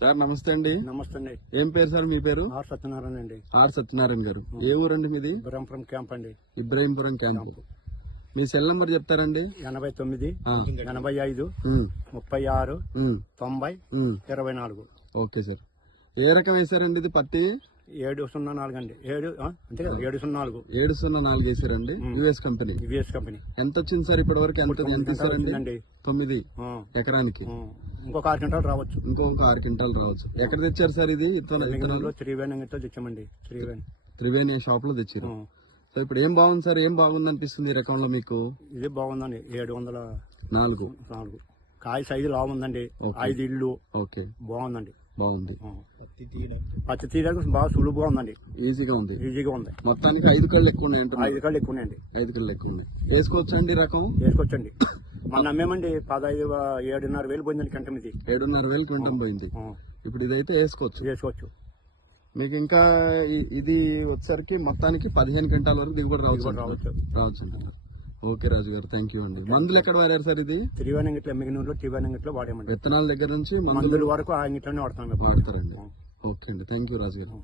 Sir నమస్తే అండి. నమస్తే అండి. ఏం పేరు సార్ మీ పేరు? ఆర్ సత్యనారాయణ అండి. ఆర్ సత్యనారాయణ గారు. ఏ ఊరండి మీది? ఇబ్రాంపురం క్యాంప్ అండి. ఇబ్రాహీంపురం క్యాంప్. మీ సెల్ నంబర్ చెప్తారండి? 89 85 36 90 24. Okay sir. ఏ రకం వేసారండి ఇది పత్తి? 704 అండి. 7 అంతే కదా, 704 704 వేసారండి. US company. US company. ఎంత వచ్చింది సార్ ఇప్పటి వరకు? ఎంత ఇస్తారండి? 9 ఎకరానికి. ఇంకొక 6 క్వింటాలు రావచ్చు. ఇంకొక 6 క్వింటాలు రావచ్చు. ఎక్కడ తెచ్చారు సార్ ఇది? త్రివేణి తెచ్చామండి. త్రివేణి షాప్ లో తెచ్చారు. సో ఇప్పుడు ఏం బాగుంది సార్? ఏం బాగుంది అనిపిస్తుంది ఈ రకంలో మీకు? ఇది బాగుందండి. 704 కాయ సైజు లావు ఉందండి. 5 ఇళ్ళు. ఓకే, బాగుందండి. బాగుంది. పత్తి తీయడానికి బాగా సులువుగా ఉందండి. ఈజీగా ఉంది. మొత్తానికి 5 కళ్ళు ఎక్కువ ఉన్నాయి. 5 కళ్ళు ఎక్కువ ఉన్నాయండి. 5 కళ్ళు ఎక్కువ ఉన్నాయి. వేసుకోవచ్చు అండి రకం? వేసుకోవచ్చండి. మనం అమ్మేమండి 7,500 పోయిందండి. క్వింటం ఇది 7,500 క్వింటం పోయింది. ఇప్పుడు ఇదైతే వేసుకోవచ్చు. మీకు ఇంకా ఇది వచ్చేసరికి మొత్తానికి 15 క్వింటాల వరకు దిగుబడి రావచ్చు. ఓకే రాజు గారు, థ్యాంక్ యూ అండి. మందులు ఎక్కడ వాడారు సార్? ఇది త్రివేణిలో వాడామండి. విత్తనాల దగ్గర నుంచి మందుల వరకు ఆ ఇంట్లోనే వాడతారండి. ఓకే అండి, థ్యాంక్ యూ రాజు గారు.